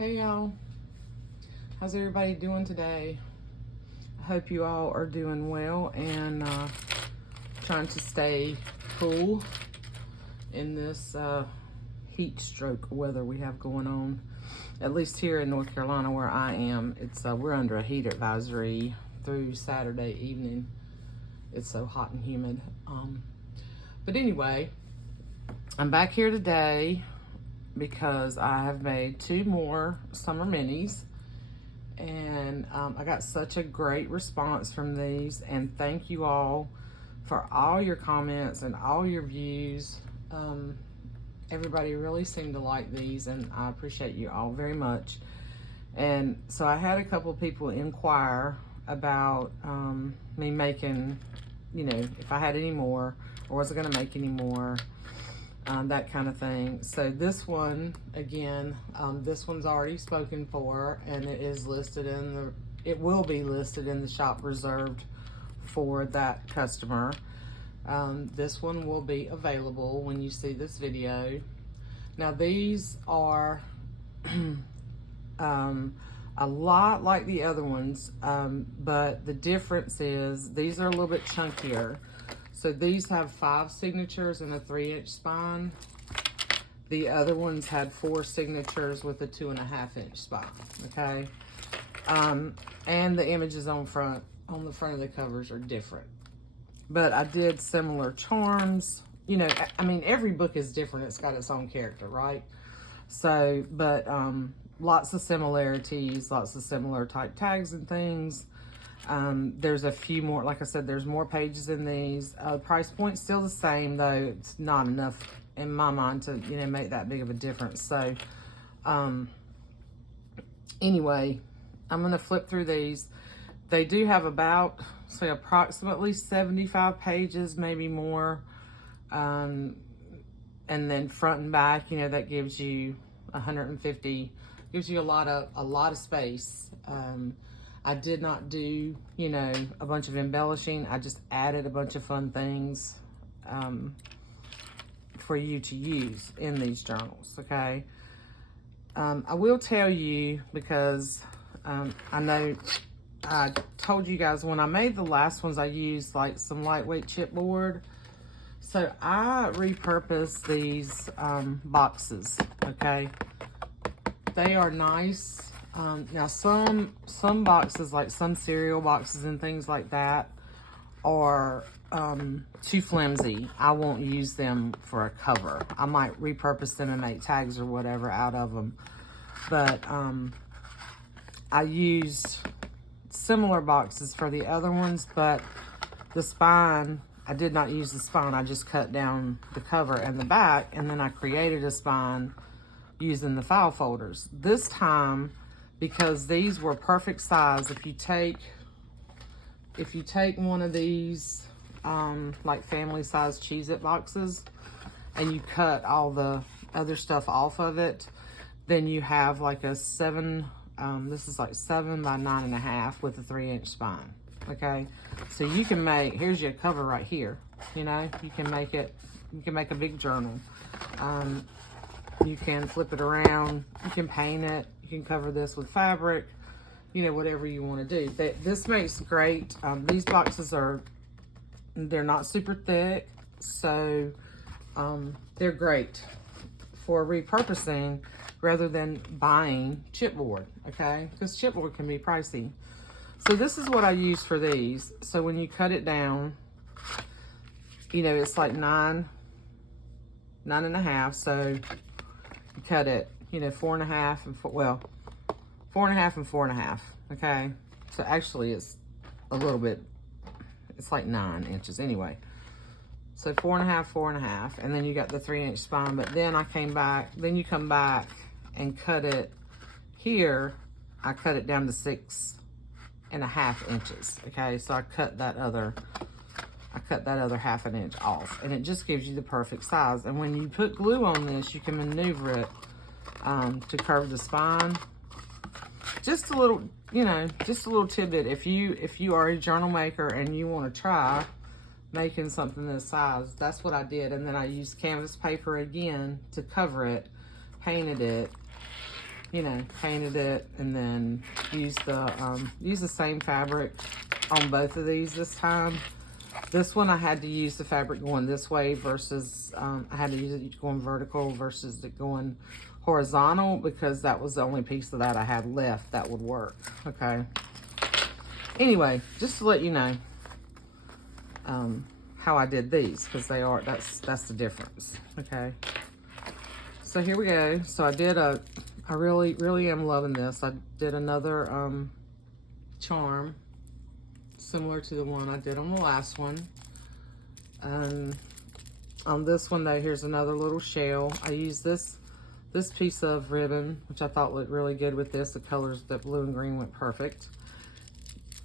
Hey y'all, how's everybody doing today? I hope you all are doing well and trying to stay cool in this heat stroke weather we have going on. At least here in North Carolina where I am, it's we're under a heat advisory through Saturday evening. It's so hot and humid. But anyway, I'm back here today because I have made 2 more summer minis, and I got such a great response from these, and thank you all for all your comments and all your views. Everybody really seemed to like these, and I appreciate you all very much. And so I had a couple people inquire about me making, you know, if I had any more or was I gonna make any more, that kind of thing. So this one, again, this one's already spoken for, and it is listed in the, it will be listed in the shop reserved for that customer. This one will be available when you see this video. Now these are a lot like the other ones, but the difference is these are a little bit chunkier. So these have 5 signatures and a 3-inch spine. The other ones had 4 signatures with a 2.5-inch spine, okay? And the images on the front of the covers are different. But I did similar charms. You know, I mean, every book is different. It's got its own character, right? So, but lots of similarities, lots of similar type tags and things. There's a few more, like I said, there's more pages in these. Price point's still the same, though it's not enough in my mind to, you know, make that big of a difference. So, anyway, I'm going to flip through these. They do have about, say, approximately 75 pages, maybe more. And then front and back, you know, that gives you 150, gives you a lot of space. I did not do, you know, a bunch of embellishing. I just added a bunch of fun things for you to use in these journals, okay? I will tell you, because I know I told you guys when I made the last ones, I used like some lightweight chipboard. So I repurposed these boxes, okay? They are nice. Now some boxes, like some cereal boxes and things like that, are too flimsy. I won't use them for a cover. I might repurpose them and make tags or whatever out of them. But I used similar boxes for the other ones, but the spine, I did not use the spine. I just cut down the cover and the back, and then I created a spine using the file folders. This time, because these were perfect size, if you take one of these like family size Cheez-It boxes and you cut all the other stuff off of it, then you have like a 7, this is like 7 by 9.5 with a 3-inch spine, okay? So you can make, here's your cover right here, you know, you can make a big journal. You can flip it around, you can paint it, you can cover this with fabric, you know, whatever you want to do. This makes great, these boxes they're not super thick, so they're great for repurposing rather than buying chipboard, okay? Because chipboard can be pricey. So this is what I use for these. So when you cut it down, you know, it's like 9.5, so you cut it, you know, 4.5 and 4.5 and 4.5, okay? So actually it's a little bit, it's like 9 inches anyway. So 4.5, 4.5, and then you got the 3-inch spine, but then I came back, then you come back and cut it here. I cut it down to 6.5 inches, okay? So I cut that other 1/2 inch off, and it just gives you the perfect size. And when you put glue on this, you can maneuver it to curve the spine. Just a little, you know, just a little tidbit. If you are a journal maker and you want to try making something this size, that's what I did. And then I used canvas paper again to cover it, painted it, you know, painted it, and then used the same fabric on both of these this time. This one I had to use the fabric going this way versus I had to use it going vertical versus it going horizontal, because that was the only piece of that I had left that would work. Okay. Anyway, just to let you know how I did these, because that's the difference. Okay. So here we go. So I really am loving this. I did another charm similar to the one I did on the last one. On this one though, here's another little shell. I used this piece of ribbon, which I thought looked really good with this. The colors, the blue and green, went perfect.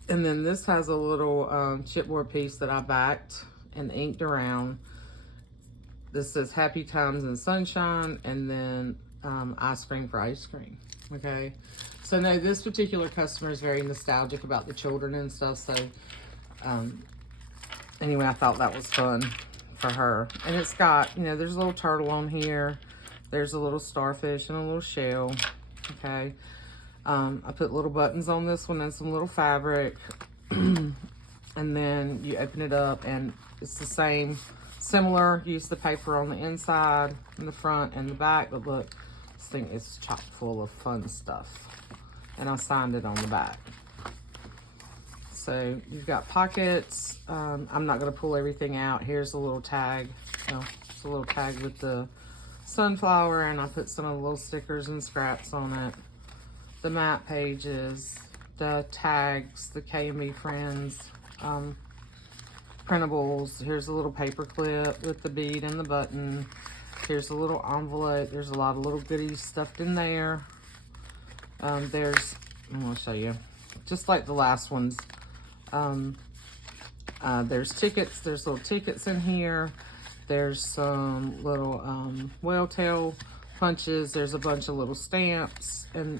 And then this has a little chipboard piece that I backed and inked around. This says Happy Times and Sunshine, and then ice cream for ice cream. Okay. So no, this particular customer is very nostalgic about the children and stuff. So anyway, I thought that was fun for her. And it's got, you know, there's a little turtle on here. There's a little starfish and a little shell. Okay. I put little buttons on this one and some little fabric. And then you open it up and it's the same, similar. Use the paper on the inside, in the front, and the back. But look, this thing is chock full of fun stuff. And I signed it on the back. So you've got pockets. I'm not going to pull everything out. Here's a little tag. It's a little tag with the sunflower, and I put some of the little stickers and scraps on it. The map pages, the tags, the K&B Friends, printables. Here's a little paper clip with the bead and the button. Here's a little envelope. There's a lot of little goodies stuffed in there. I'm going to show you, just like the last ones. There's tickets. There's little tickets in here. There's some little whale tail punches. There's a bunch of little stamps and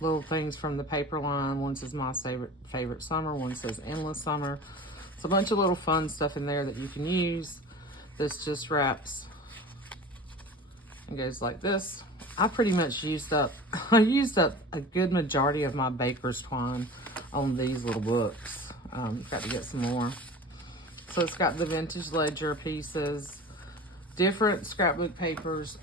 little things from the paper line. One says My Favorite Summer. One says Endless Summer. It's a bunch of little fun stuff in there that you can use. This just wraps and goes like this. I pretty much used up a good majority of my baker's twine on these little books. Got to get some more. So it's got the vintage ledger pieces, different scrapbook papers,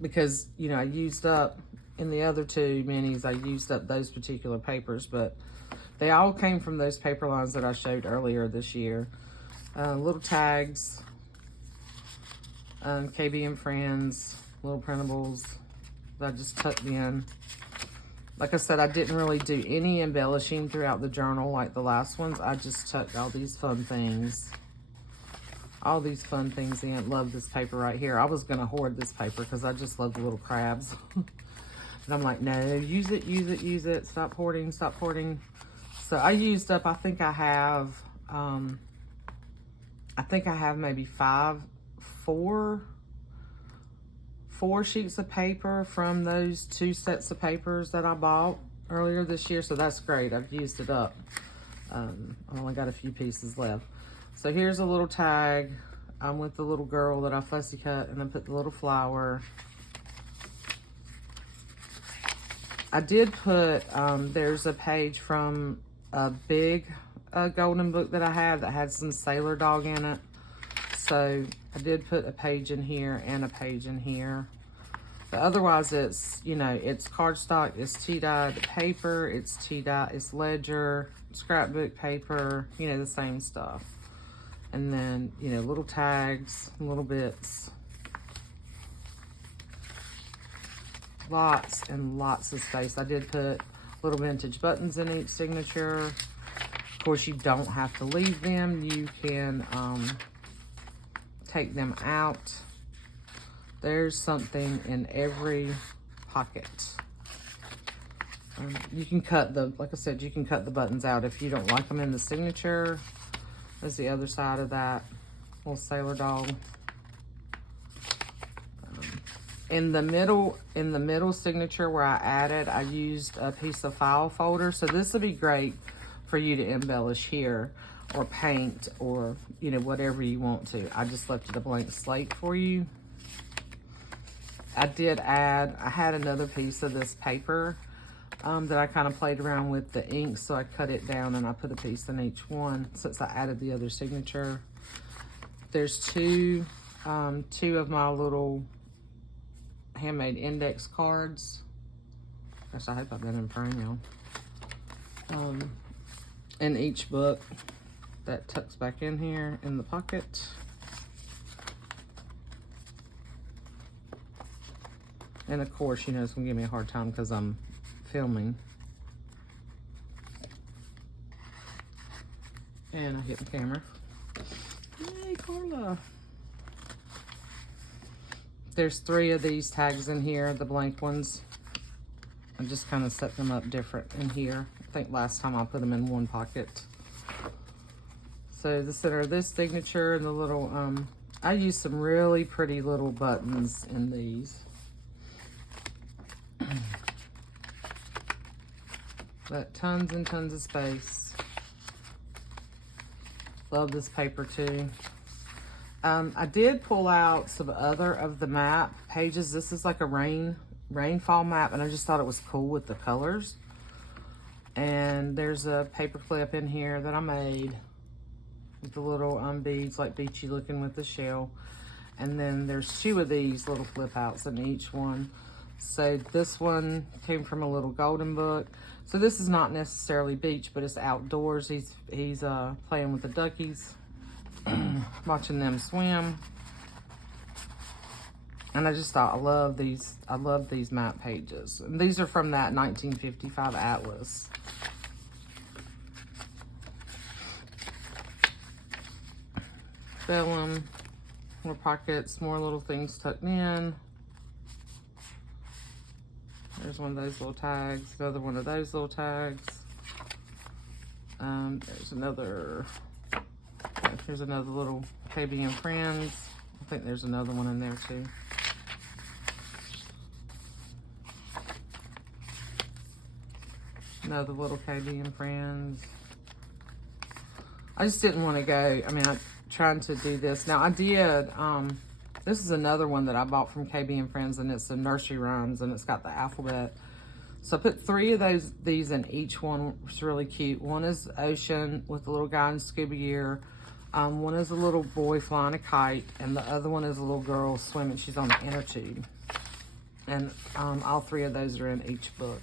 because, you know, I used up, in the other two minis, I used up those particular papers, but they all came from those paper lines that I showed earlier this year. Little tags, KB and Friends, little printables that I just tucked in. Like I said, I didn't really do any embellishing throughout the journal like the last ones. I just tucked all these fun things. All these fun things in. Love this paper right here. I was going to hoard this paper because I just love the little crabs. And I'm like, no, use it, use it, use it. Stop hoarding, stop hoarding. So I used up, I think I have maybe four sheets of paper from those 2 sets of papers that I bought earlier this year. So that's great. I've used it up. I only got a few pieces left. So here's a little tag. I'm with the little girl that I fussy cut, and then put the little flower. I did put, there's a page from a big golden book that I had that had some sailor dog in it. So I did put a page in here and a page in here. But otherwise it's, you know, it's cardstock, it's tea-dyed paper, it's tea-dye, it's ledger, scrapbook paper, you know, the same stuff. And then, you know, little tags, little bits. Lots and lots of space. I did put little vintage buttons in each signature. Of course, you don't have to leave them. You can take them out. There's something in every pocket. You can cut like I said, you can cut the buttons out if you don't like them in the signature. There's the other side of that little sailor dog. In the middle signature where I added, I used a piece of file folder. So this would be great for you to embellish here or paint or, you know, whatever you want to. I just left it a blank slate for you. I did add, I had another piece of this paper that I kind of played around with the ink, so I cut it down and I put a piece in each one since I added the other signature. There's two of my little handmade index cards. Gosh, I hope I've been in frame, y'all. In each book that tucks back in here in the pocket. And of course, you know, it's gonna give me a hard time because I'm filming. And I hit the camera. Yay, Carla. There's 3 of these tags in here, the blank ones. I just kind of set them up different in here. I think last time I put them in one pocket. So the center of this signature and the little, I used some really pretty little buttons in these. But tons and tons of space. Love this paper too. I did pull out some other of the map pages. This is like a rainfall map, and I just thought it was cool with the colors. And there's a paper clip in here that I made with the little beads, like beachy looking with the shell. And then there's 2 of these little flip outs in each one. So this one came from a little golden book. So this is not necessarily beach, but it's outdoors. He's playing with the duckies, watching them swim. And I just thought, I love these map pages. And these are from that 1955 atlas. Vellum, more pockets, more little things tucked in. There's one of those little tags, another one of those little tags. There's another, here's another little KB and Friends. I think there's another one in there too. Another little KB and Friends. I just didn't want to go, I mean, I'm trying to do this. Now I did, this is another one that I bought from KB and Friends, and it's the nursery rhymes, and it's got the alphabet. So I put 3 of these in each one. It's really cute. One is ocean with a little guy in scuba gear. One is a little boy flying a kite, and the other one is a little girl swimming. She's on the inner tube. And all 3 of those are in each book.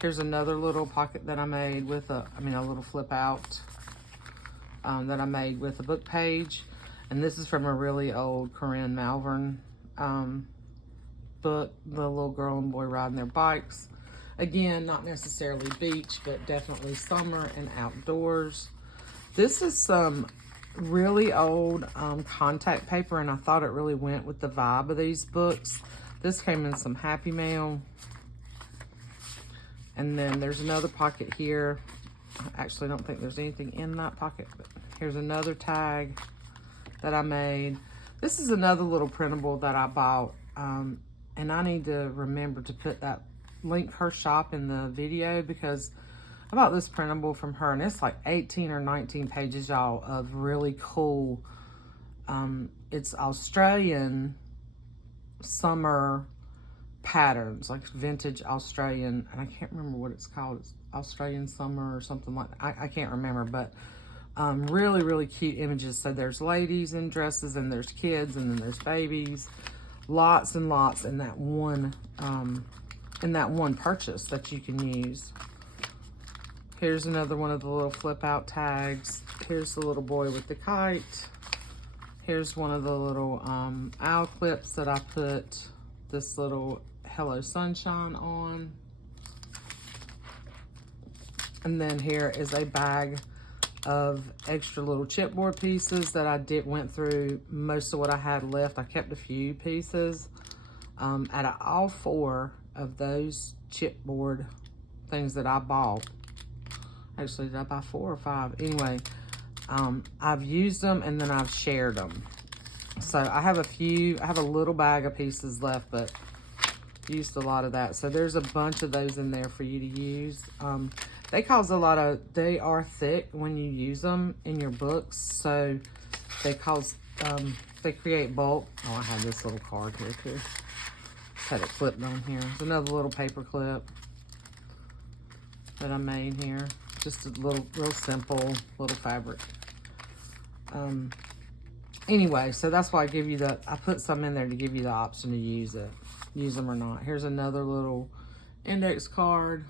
Here's another little pocket that I made with a little flip out that I made with a book page. And this is from a really old Corinne Malvern book, The Little Girl and Boy Riding Their Bikes. Again, not necessarily beach, but definitely summer and outdoors. This is some really old contact paper, and I thought it really went with the vibe of these books. This came in some Happy Mail. And then there's another pocket here. I actually don't think there's anything in that pocket, but here's another tag that I made. This is another little printable that I bought, and I need to remember to put that link her shop in the video, because I bought this printable from her, and it's like 18 or 19 pages, y'all, of really cool, it's Australian summer patterns, like vintage Australian, and I can't remember what it's called. It's Australian summer or something like that. I can't remember, but really, really cute images. So there's ladies in dresses, and there's kids, and then there's babies. Lots and lots in that one purchase that you can use. Here's another one of the little flip out tags. Here's the little boy with the kite. Here's one of the little owl clips that I put this little Hello Sunshine on. And then here is a bag of extra little chipboard pieces that I went through most of what I had left. I kept a few pieces. Out of all 4 of those chipboard things that I bought, actually, did I buy 4 or 5? Anyway, I've used them and then I've shared them. So I have a little bag of pieces left, but used a lot of that. So there's a bunch of those in there for you to use. They are thick when you use them in your books. So they create bulk. Oh, I have this little card here too. had it clipped on here. There's another little paper clip that I made here. Just a little, real simple little fabric. Anyway, so that's why I give you I put some in there to give you the option to use them or not. Here's another little index card.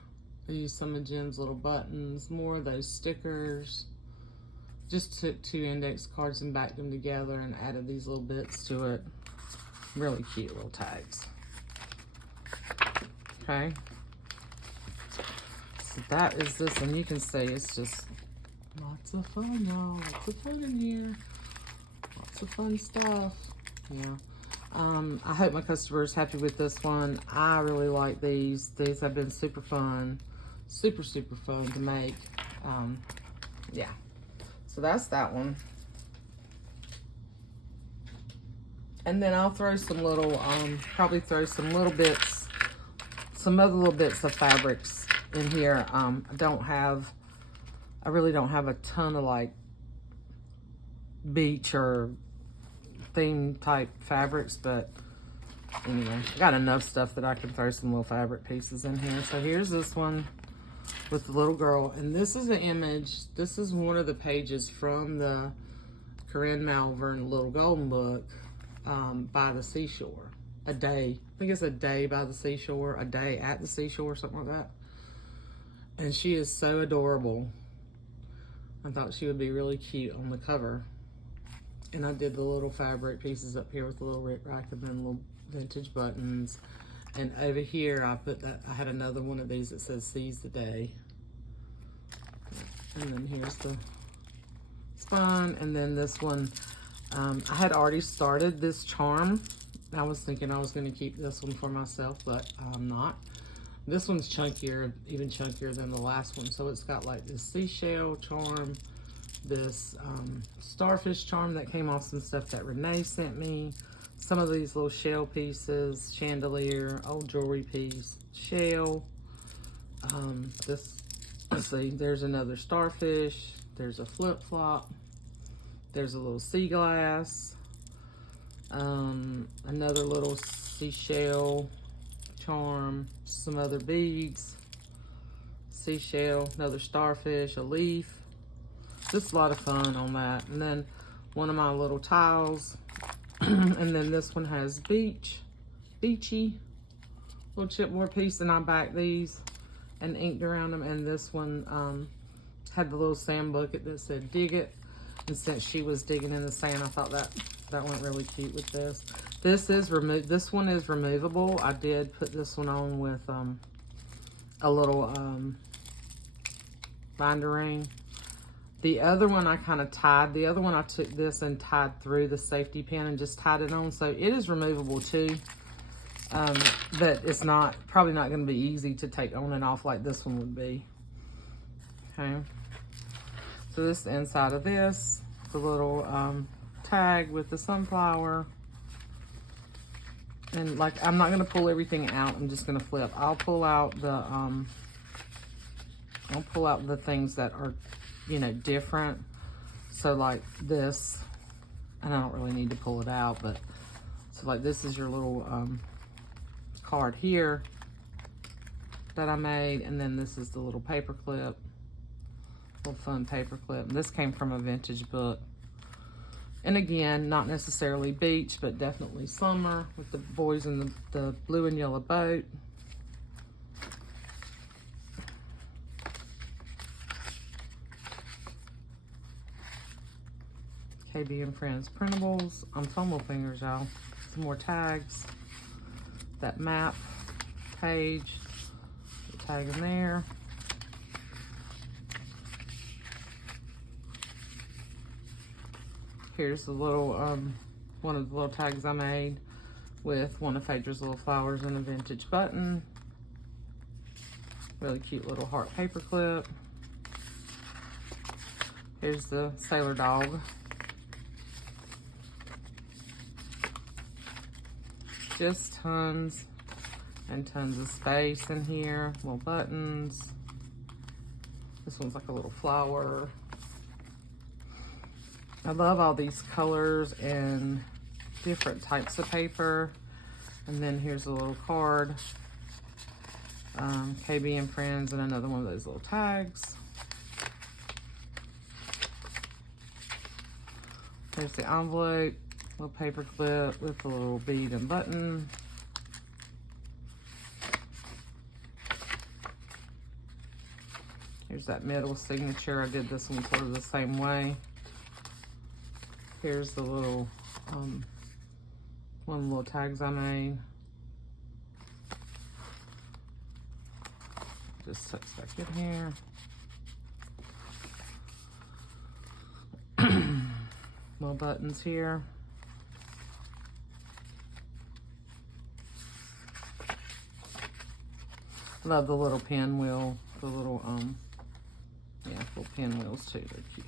I used some of Jim's little buttons, more of those stickers. Just took 2 index cards and backed them together and added these little bits to it. Really cute little tags. Okay. So that is this, and you can see it's just lots of fun, y'all. Lots of fun in here. Lots of fun stuff. Yeah. I hope my customer is happy with this one. I really like these. These have been super fun. Super, super fun to make. Yeah. So that's that one. And then I'll throw some little, probably throw some little bits, some other little bits of fabrics in here. I really don't have a ton of like beach or theme type fabrics, but anyway, I got enough stuff that I can throw some little fabric pieces in here. So here's this one with the little girl, and this is an image. This is one of the pages from the Corinne Malvern Little Golden Book, by the seashore. A day, I think it's a day by the seashore, a day at the seashore, something like that. And she is so adorable. I thought she would be really cute on the cover. And I did the little fabric pieces up here with the little rip rack and then little vintage buttons. And over here, I had another one of these that says "Seize the Day." And then here's the spine. And then this one, I had already started this charm. I was thinking I was going to keep this one for myself, but I'm not. This one's chunkier, even chunkier than the last one. So it's got like this seashell charm, this starfish charm that came off some stuff that Renee sent me. Some of these little shell pieces, chandelier, old jewelry piece, shell. Let's see, there's another starfish. There's a flip-flop. There's a little sea glass. Another little seashell charm, some other beads, seashell, another starfish, a leaf. Just a lot of fun on that. And then one of my little tiles. And then this one has beachy little chipboard piece, and I backed these and inked around them. And this one had the little sand bucket that said "dig it." And since she was digging in the sand, I thought that went really cute with this. This one is removable. I did put this one on with a little binder ring. The other one I kind of tied. The other one I took this and tied through the safety pin and just tied it on. So it is removable too. But it's probably not going to be easy to take on and off like this one would be. Okay. So this is the inside of this. The little tag with the sunflower. And like, I'm not going to pull everything out. I'm just going to flip. I'll pull out the things that are, different. So like this, and I don't really need to pull it out, but so like this is your little card here that I made, and then this is the little paper clip, little fun paper clip. And this came from a vintage book. And again, not necessarily beach, but definitely summer with the boys in the blue and yellow boat. KB and Friends printables on foam fingers, y'all. Some more tags. That map page, the tag in there. Here's the little, one of the little tags I made with one of Phaedra's little flowers and a vintage button. Really cute little heart paper clip. Here's the sailor dog. Just tons and tons of space in here. Little buttons. This one's like a little flower. I love all these colors and different types of paper. And then here's a little card. KB and Friends, and another one of those little tags. There's the envelope, little paper clip with a little bead and button. Here's that middle signature. I did this one sort of the same way. Here's the little, one of the little tags I made. Just tucks back in here. Little buttons here. Love the little pinwheel, the little, yeah, little pinwheels too, they're cute.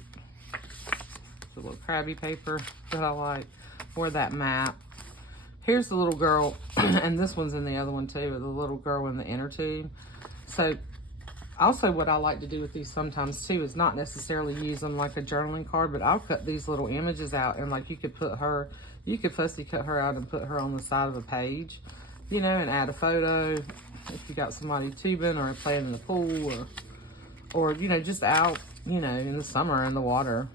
The little crabby paper that I like, or that map. Here's the little girl, and this one's in the other one too, the little girl in the inner tube. So also what I like to do with these sometimes too is not necessarily use them like a journaling card, but I'll cut these little images out, and like you could put her, you could fussy cut her out and put her on the side of a page, you know, and add a photo if you got somebody tubing or playing in the pool, or you know, just out, you know, in the summer in the water.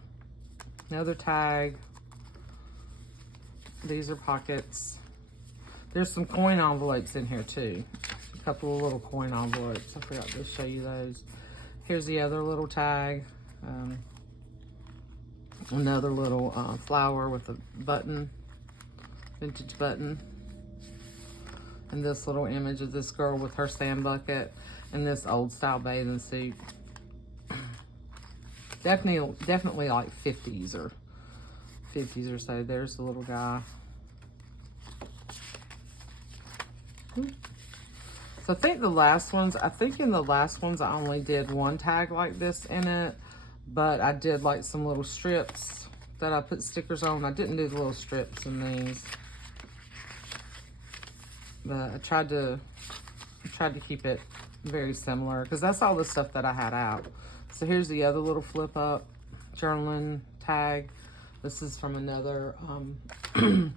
Another tag. These are pockets. There's some coin envelopes in here too. A couple of little coin envelopes. I forgot to show you those. Here's the other little tag. Another little flower with a button, vintage button. And this little image of this girl with her sand bucket and this old style bathing suit. Definitely like 50s or so. There's the little guy. So I think in the last ones I only did one tag like this in it, but I did like some little strips that I put stickers on. I didn't do the little strips in these, but I tried to keep it very similar because that's all the stuff that I had out. So here's the other little flip up journaling tag. This is from another,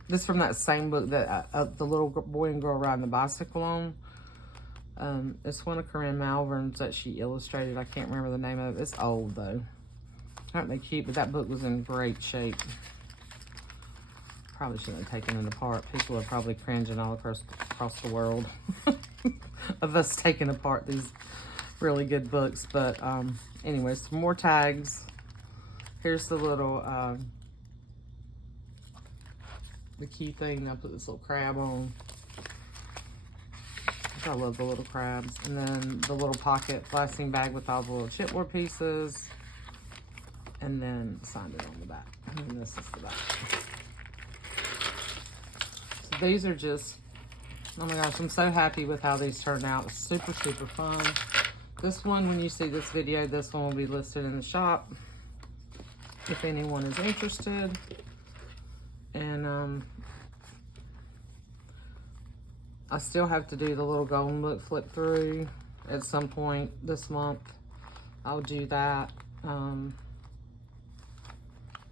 this is from that same book that the little boy and girl riding the bicycle on. It's one of Corinne Malvern's that she illustrated. I can't remember the name of it. It's old though. Aren't they cute? But that book was in great shape. Probably shouldn't have taken it apart. People are probably cringing all across the world of us taking apart these really good books. But anyways, some more tags. Here's the little the key thing. I put this little crab on. I love the little crabs. And then the little pocket plastic bag with all the little chipboard pieces. And then signed it on the back. And this is the back. So these are just, oh my gosh, I'm so happy with how these turned out. It's super, super fun. This one, when you see this video, this one will be listed in the shop if anyone is interested. And I still have to do the little golden book flip through at some point this month. I'll do that.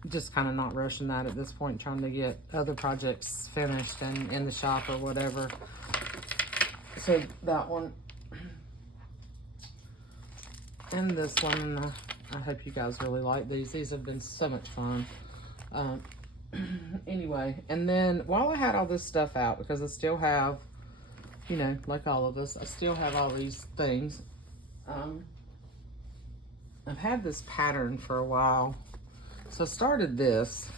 Just kind of not rushing that at this point, trying to get other projects finished and in the shop or whatever. So that one and this one, I hope you guys really like these. These have been so much fun. Anyway, and then while I had all this stuff out, because I still have, you know, like all of us, I still have all these things. I've had this pattern for a while. So I started this.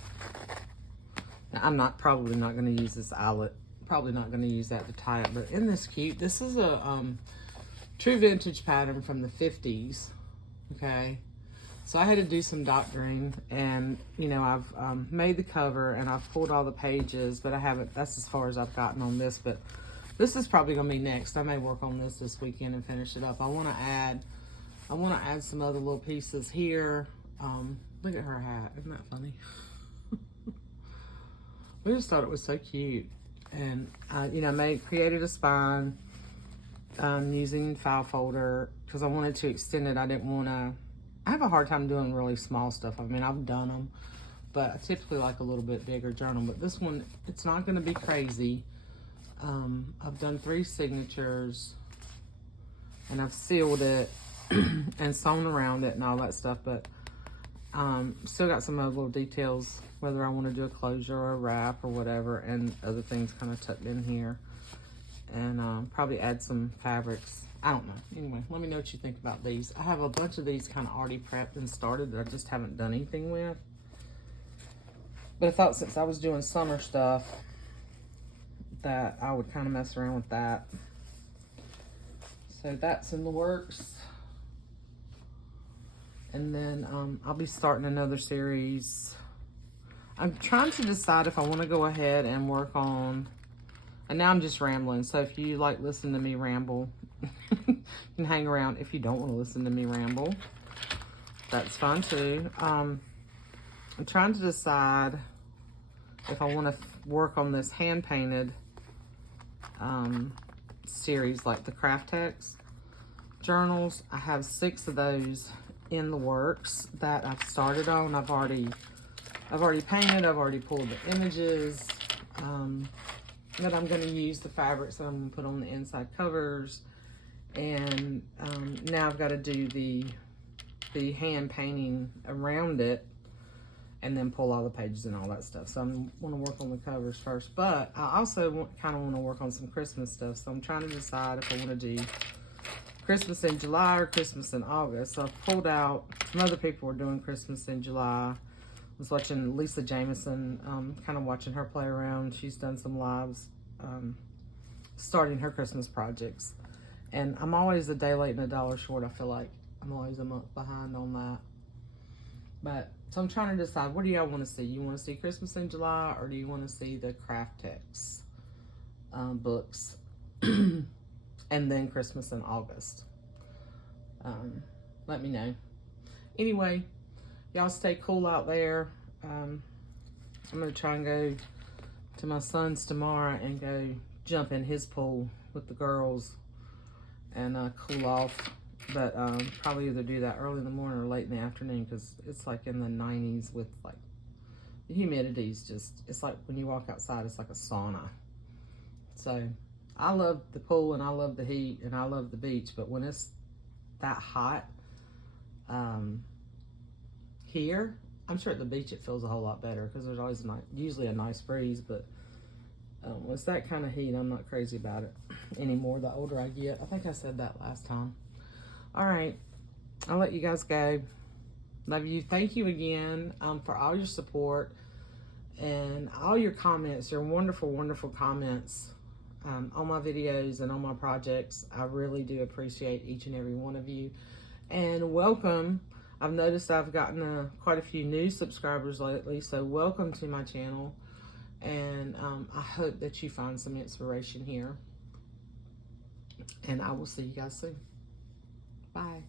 Now, I'm probably not going to use this eyelet. Probably not going to use that to tie it. But isn't this cute? This is a true vintage pattern from the 50s. Okay. So I had to do some doctoring, and you know, I've made the cover and I've pulled all the pages, but I haven't, that's as far as I've gotten on this, but this is probably going to be next. I may work on this weekend and finish it up. I want to add some other little pieces here. Look at her hat. Isn't that funny? We just thought it was so cute. And you know, created a spine using file folder because I wanted to extend it. I didn't want to, I have a hard time doing really small stuff. I mean, I've done them, but I typically like a little bit bigger journal. But this one, it's not going to be crazy. I've done 3 signatures, and I've sealed it and sewn around it and all that stuff, but still got some other little details, whether I want to do a closure or a wrap or whatever, and other things kind of tucked in here. And probably add some fabrics. I don't know. Anyway, let me know what you think about these. I have a bunch of these kind of already prepped and started that I just haven't done anything with. But I thought since I was doing summer stuff that I would kind of mess around with that. So that's in the works. And then I'll be starting another series. I'm trying to decide if I want to go ahead and work on, and now I'm just rambling. So if you like listening to me ramble, you can hang around. If you don't want to listen to me ramble, that's fine too. I'm trying to decide if I want to work on this hand painted series, like the Craft Text journals. I have 6 of those in the works that I've started on. I've already painted, I've already pulled the images, that I'm going to use the fabrics that I'm going to put on the inside covers, and now I've got to do the hand painting around it and then pull all the pages and all that stuff. So I want to work on the covers first, but I also kind of want to work on some Christmas stuff. So I'm trying to decide if I want to do Christmas in July or Christmas in August. So I've pulled out, some other people were doing Christmas in July. I was watching Lisa Jameson, kind of watching her play around. She's done some lives, starting her Christmas projects. And I'm always a day late and a dollar short. I feel like I'm always a month behind on that. But, so I'm trying to decide, what do y'all want to see? You want to see Christmas in July, or do you want to see the Craft Text books? And then Christmas in August. Let me know. Anyway, y'all stay cool out there. I'm going to try and go to my son's tomorrow and go jump in his pool with the girls and cool off. But probably either do that early in the morning or late in the afternoon, because it's like in the 90s with like the humidity's just, it's like when you walk outside, it's like a sauna. So I love the pool and I love the heat and I love the beach, but when it's that hot here, I'm sure at the beach it feels a whole lot better because there's always usually a nice breeze, but when it's that kind of heat, I'm not crazy about it anymore the older I get. I think I said that last time. All right, I'll let you guys go. Love you. Thank you again for all your support and all your comments, your wonderful, wonderful comments on my videos and on my projects. I really do appreciate each and every one of you. And welcome. I've noticed I've gotten quite a few new subscribers lately, so welcome to my channel. And I hope that you find some inspiration here. And I will see you guys soon. Bye.